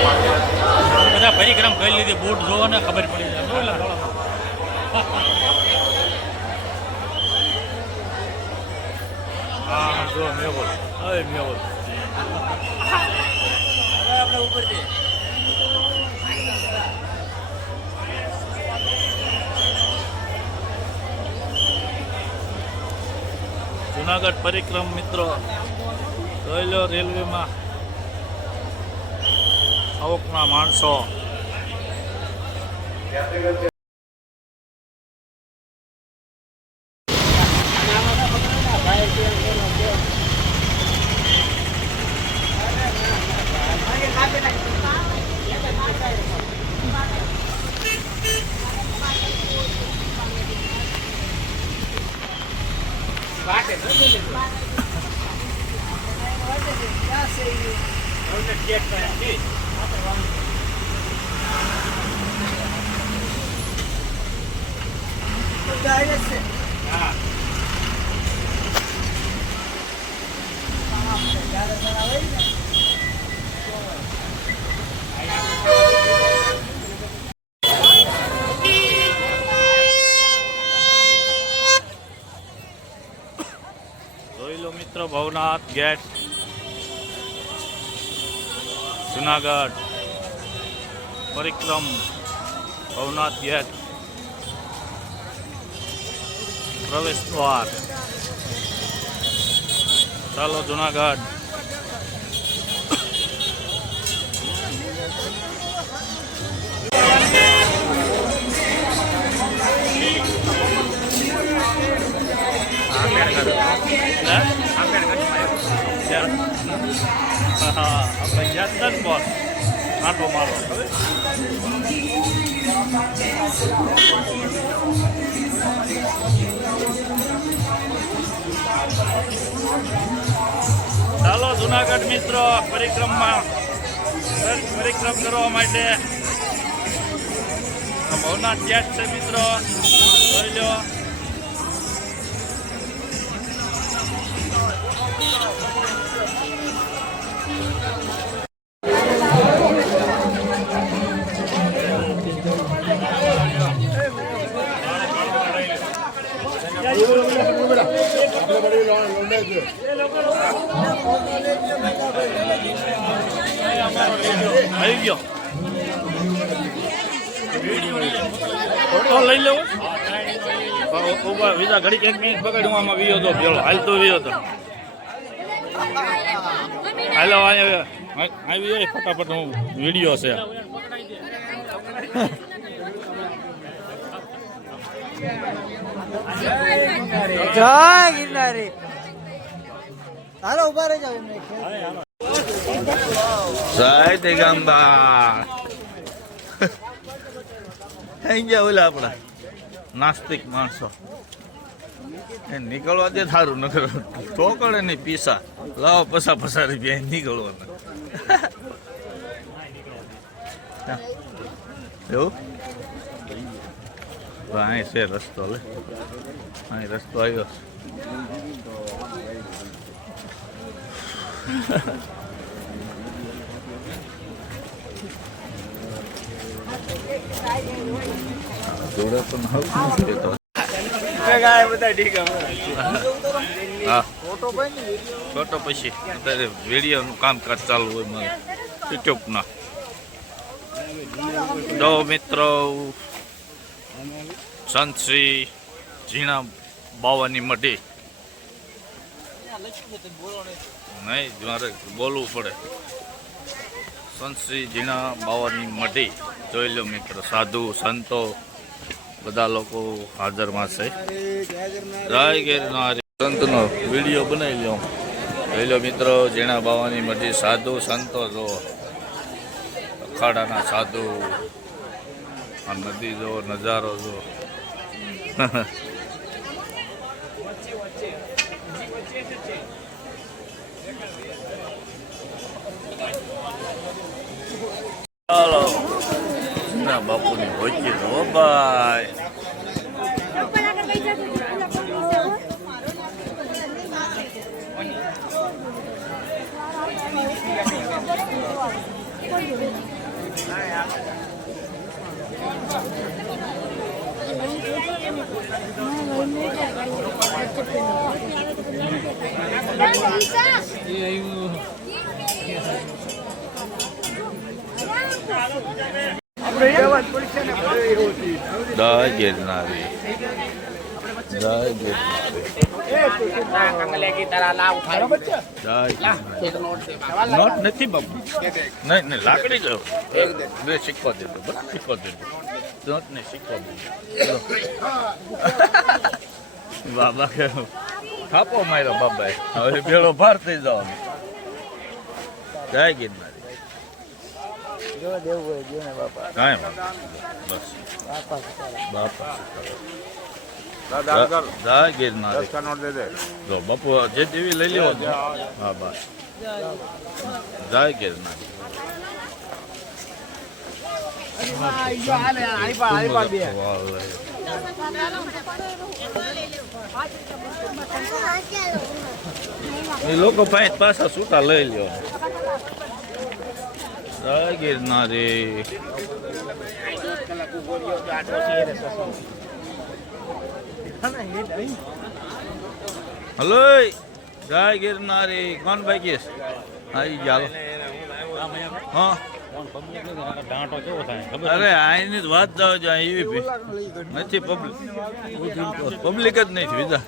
બધા પરિક્રમ કરી લીધી, બૂટ જોવો ને ખબર પડી જાય. હા જો મેવલ, અરે મેવલ આપણે ઉપરથી જુનાગઢ પરિક્રમ મિત્રો જોઈ લો. રેલવેમાં આવકના માણસો જોઈ લો મિત્રો. ભવનાથ ગેટ જુનાગઢ પરિક્રમ ભવનાથ ગેટ પ્રવેશ દ્વાર. ચાલો જુનાગઢ. આપણે ગયા હતા ને બોસ આંટો મારો. ચાલો જુનાગઢ મિત્રો પરિક્રમમાં પરિક્રમ કરવા માટે ભવનાથ ગેટ છે મિત્રો, જોઈ લો. આવી ગયો ફોટો લઈ લેવો. બીજા ઘડી એક મિનિટ બગાડ્યું આમાં વિયો હતો પેલો હાલતો વિયો હતો. હાલો આવી ફટાફટ હું વિડીયો છે. જય ગિરનારી. હાલો ઉભા રહી જાવ. જય દિગંબર. થઈ ગયા ઓલા આપણા નાસ્તિક માણસો. નીકળવા દે થારું નકર ઠોકળે નહીં પીસા લાવો પસા રૂપિયા નીકળવાના. એવું અહીં છે રસ્તો. લે અહીં રસ્તો આવ્યો. જોડે પણ હવે હા ફોટો પછી અત્યારે વિડીયોનું કામકાજ ચાલુ હોય મારે યુટ્યુબના. જો મિત્રો સંત શ્રી ઝીણા બાવાની મઢી નહીં મારે બોલવું પડે. સંત શ્રી ઝીણા બાવાની મઢી જોઈ લો મિત્રો. સાધુ સંતો બધા લોકો હાજરમાં છે. જય ગિરનારી. સંતનો વિડીયો બનાવી લો. જોઈ લો મિત્રો ઝીણા બાવાની મઢી. સાધુ સંતો જો અખાડાના સાધુ. આ નદી જો નજારો જો. ચાલો ના બાપુની ભોજી નો ભાઈ. જય ગિરનારી જય ગિરનારી નોટ નથી બાપુ નહીં નહીં લાકડી જો બે સિક્કો દેતો બસ સિક્કો દેતો નોટ ને સિક્કો દેતો બાબા કે થાપો માર્યો બાબાએ હવે પેલો ભાર થઈ જવાનો જય ગિરનારી જો દેવું હોય જો ને બાપા કાંઈ વાંધો બસ બાપા જય ગિરનારી જો બાપુ જે દેવી લઈ લેવો હા બસ જય ગિરનારી એ લોકો પાછા છૂટા લઈ લ્યો જય ગિરનારી હલો જય ગિરનારી કોણ બાકી આવી ચાલો હા અરે આની જ વાત જાવ જો એવી નથી પબ્લિક જ નહીં બીજા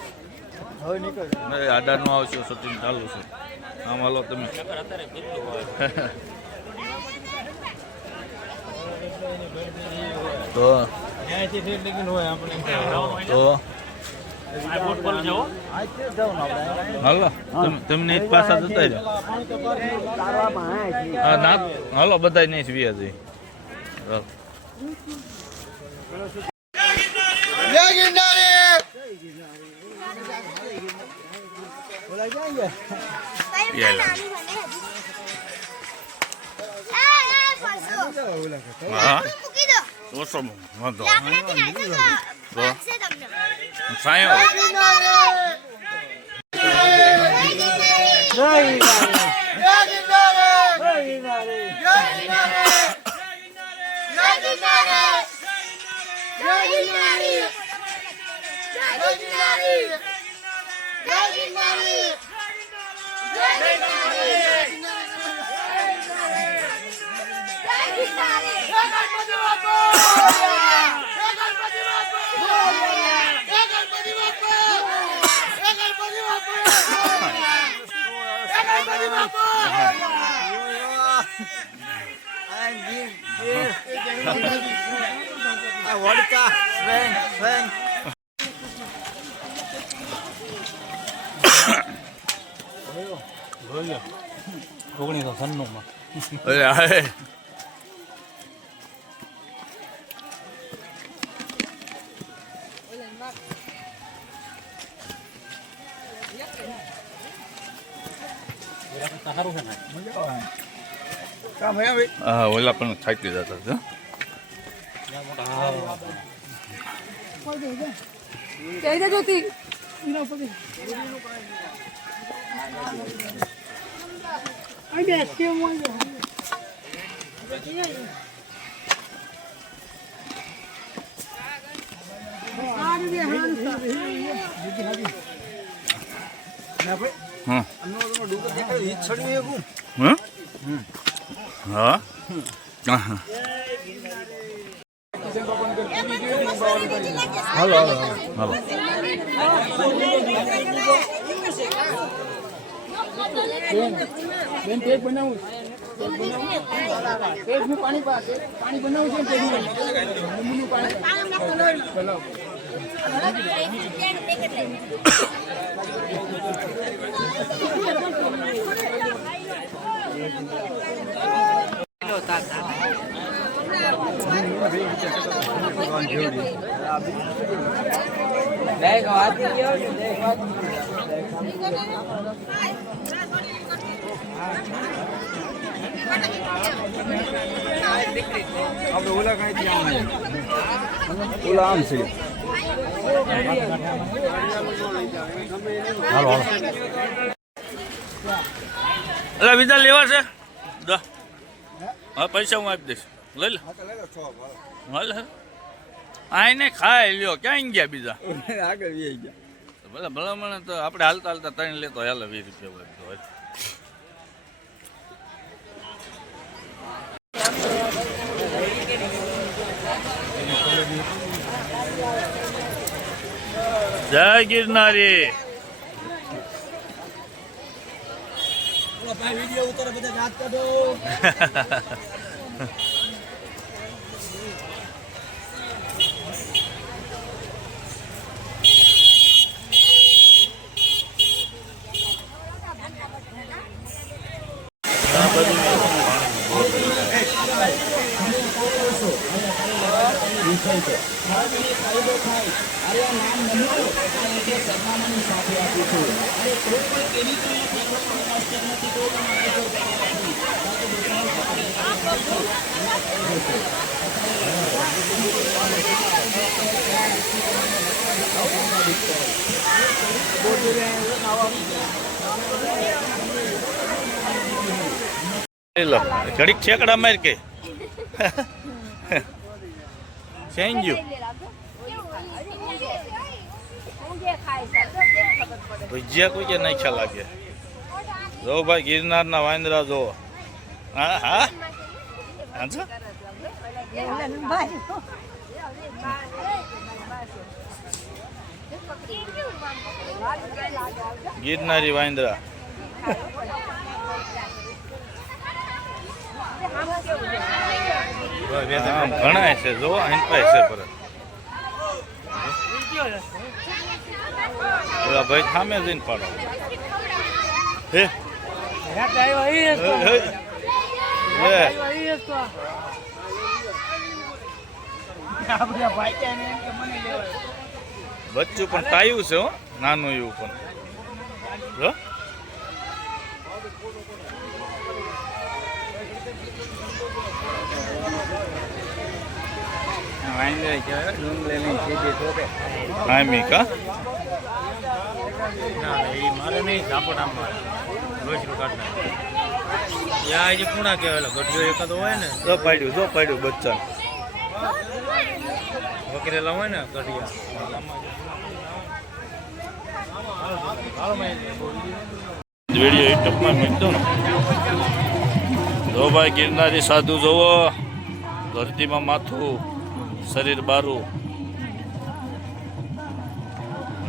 આડાનું આવશે શૂટિંગ ચાલુ છે આમ હાલો તમે તો હાલો તમને એક પાછા જતા રહ્યો હા ના હાલો બધા નહીં વ્યા જઈ જય ગિરનારી બોલા જાઈએ હા ઓછો વાંધો સાયો વડકા સ્વેન હા ઓલા પણ થાકી જતા હતા कैसे जोती હા હા હાલો હાલો બેન કેક બનાવું કેક નું પાણી બનાવું છે લીંબુનું પાણી બનાવો આપણે ઓલા કઈ ઓલા આમ છે હાલો હાલો એટલે બીજા લેવા છે હા પૈસા હું આપી દઈશ લઈ લે હા તો લઈ લો 6 ભાવ. હાલ હાલ આઈને ખાઈ લ્યો ક્યાં ગયા બીજા આગળ વી ગયા. ભલે ભલે મને તો આપણે હાલતા હાલતા ત્રણ લેતો હાલે 20 રૂપિયા હોય તો જય ગિરનારી ભાઈ વિડિયો ઉતારો બધા યાદ કરો. લો ઘડીક ઠેકડા માર કે થેન્ક યુ ભજીયા કોઈ કે નાખ્યા લાગે જો ભાઈ ગિરનારના વાંદરા જો હા હા હા ગિરનારી વાંદરા ઘણા છે જો અહીં છે પર ભાઈ સામે જઈને પાડો હે બચ્ચું પણ તાયું છે હો નાનું એવું પણ જો આમી કા મારે નહીં ઝાપટ રોજનું કાઢના યા જે પૂણા કહેવાય ગઢિયો એકાદો હોય ને જો પાડ્યું બચ્ચા વકરેલા હોય ને ગઢિયા વિડીયો યુટ્યુબમાં મૂકતો ને જો ભાઈ ગિરનારી સાધુ જોવો ધરતીમાં માથું શરીર બારું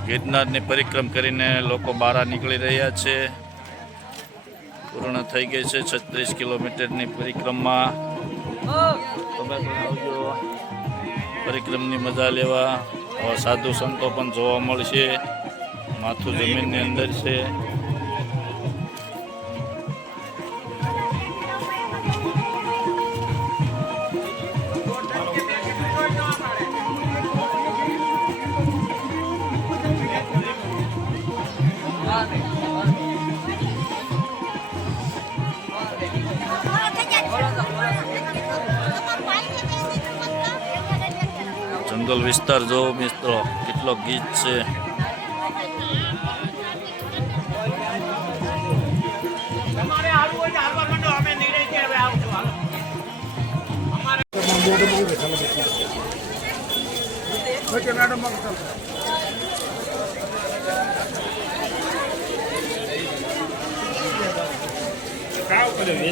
ગિરનારની પરિક્રમ કરીને લોકો બહાર નીકળી રહ્યા છે પૂર્ણ થઈ ગઈ છે 36 કિલોમીટરની પરિક્રમા તમે પણ આવજો પરિક્રમની મજા લેવા સાધુ સંતો પણ જોવા મળશે માથું જમીનની અંદર છે જંગલ વિસ્તાર જો મિત્રો કેટલો ગીચ છે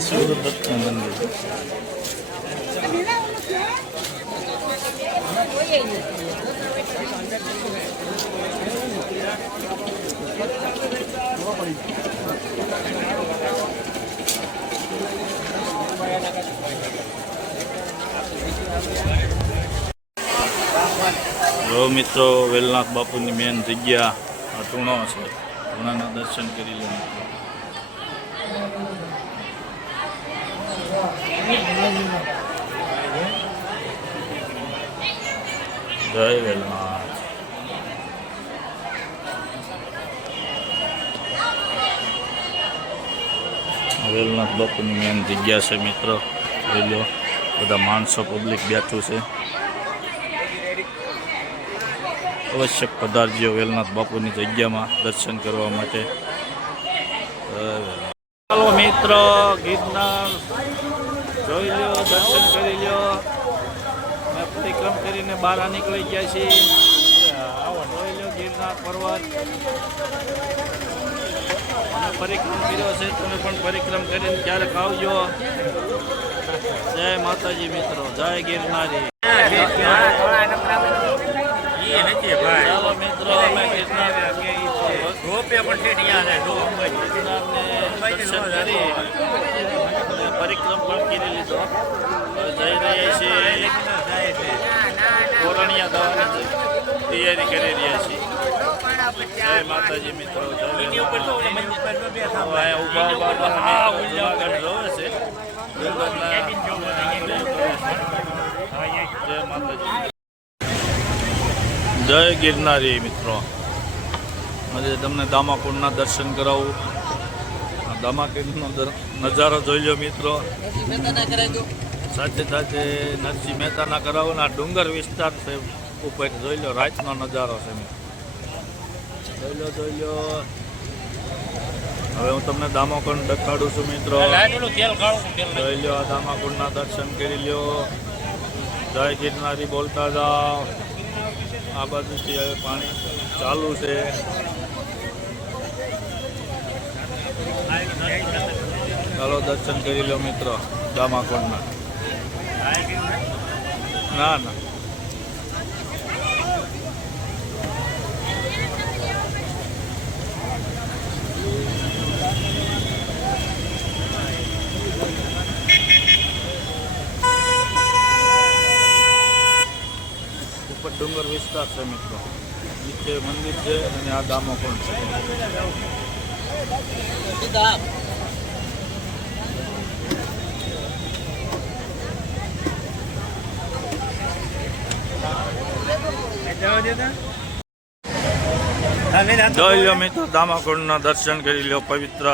સૂર્યદત્તનું મંદિર જો મિત્રો વેલનાથ બાપુની મેન જગ્યા આ ટૂણો છે ટૂણાના દર્શન કરી લો જય વેલનાથ વેલનાથ બાપુની મેન જગ્યા છે મિત્રો જોઈ લો બધા માણસો પબ્લિક બેઠું છે અવશ્ય પધારજો વેલનાથ બાપુની જગ્યામાં દર્શન કરવા માટે ચાલો મિત્રો ગિરનાર જોઈ લ્યો, દર્શન કરી લ્યો. અમે પરિક્રમ કરીને બહાર નીકળી ગયા છીએ. જોઈ લો ગિરનાર પર્વત. અમે પરિક્રમ કર્યો છે, તમે પણ પરિક્રમ કરીને ક્યારેક આવજો. જય માતાજી મિત્રો, જય ગિરનારી. ચાલો મિત્રો, અમે ગિરનારને દર્શન કરી અને પરિક્રમ પણ કરી લીધો. જઈ રહ્યા છીએ કોરણિયા દવાની તૈયારી કરી રહ્યા છીએ. જય માતાજી મિત્રો. જુનાગઢ જોવે છે. જય માતાજી. જય ગિરનારી મિત્રો. આજે તમને દામાકુંડના દર્શન કરાવું. દામાકુંડનો નજારો જોઈ લો મિત્રો. સાથે સાથે નરસિંહ મહેતાના કરાવું. આ ડુંગર વિસ્તાર છે ઉપર, જોઈ લો રાતનો નજારો છે મિત્રો. જોઈ લો. હવે હું તમને દામાકુંડ દેખાડું છું મિત્રો. જોઈ લો, આ દામાકુંડના દર્શન કરી લ્યો. જય ગિરનારી બોલતા જાઓ. આ બાજુથી હવે પાણી ચાલુ છે. ચાલો દર્શન કરી લો મિત્રો દામાકુંડના. ના ના, ઉપર ડુંગર વિસ્તાર છે મિત્રો. નીચે મંદિર છે અને આ દામાકુંડ છે. જોઈ લો મિત્રો, દામાકુંડના દર્શન કરી લો. પવિત્ર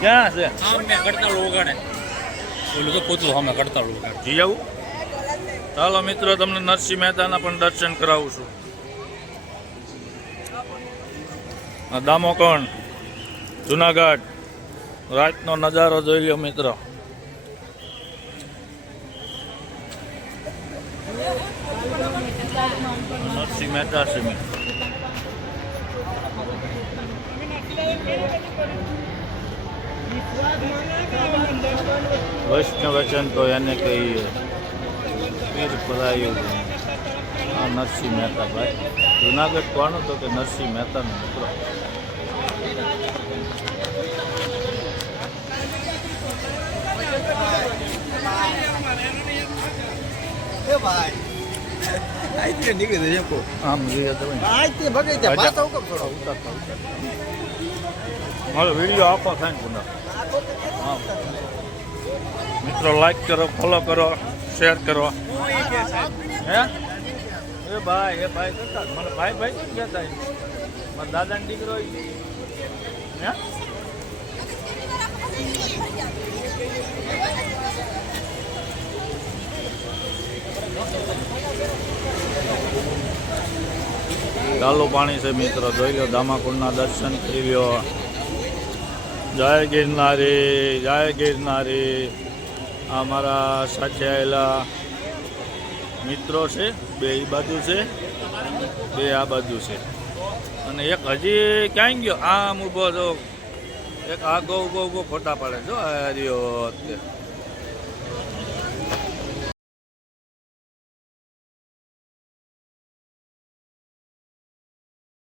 ક્યાં છે? જી આવું. ચાલો મિત્રો, તમને નરસિંહ મહેતાના પણ દર્શન કરાવું છું. દામોકુંડ જુનાગઢ રાતનો નજારો જોઈ લો મિત્રો. નરસિંહ મહેતા છે મિત્રો. વૈષ્ણવ વચન તો એને કહીએ પીર પરાયું. આ નરસિંહ મહેતા ભાઈ. જુનાગઢ કોનું તો કે નરસિંહ મહેતાનો મિત્રો. આમ મારો વિડીયો આપો થાય ને પુનઃ. હા મિત્રો, લાઈક કરો, ફોલો કરો, શેર કરો. હે એ ભાઈ કરતા મને ભાઈ શું કહેતા? મારા દાદાનો દીકરો હે. ચાલુ પાણી છે મિત્રો. જોઈ લો, દામાકુંડના દર્શન કરી લો. જય ગિરનારી, જય ગિરનારી. આ મારા સાથે આવેલા મિત્રો છે. બે એ બાજુ છે, બે આ બાજુ છે. અને એક હજી ક્યાંય ગયો? આમ ઊભો જો. એક આગો ઊભો ફોટા પાડે જો.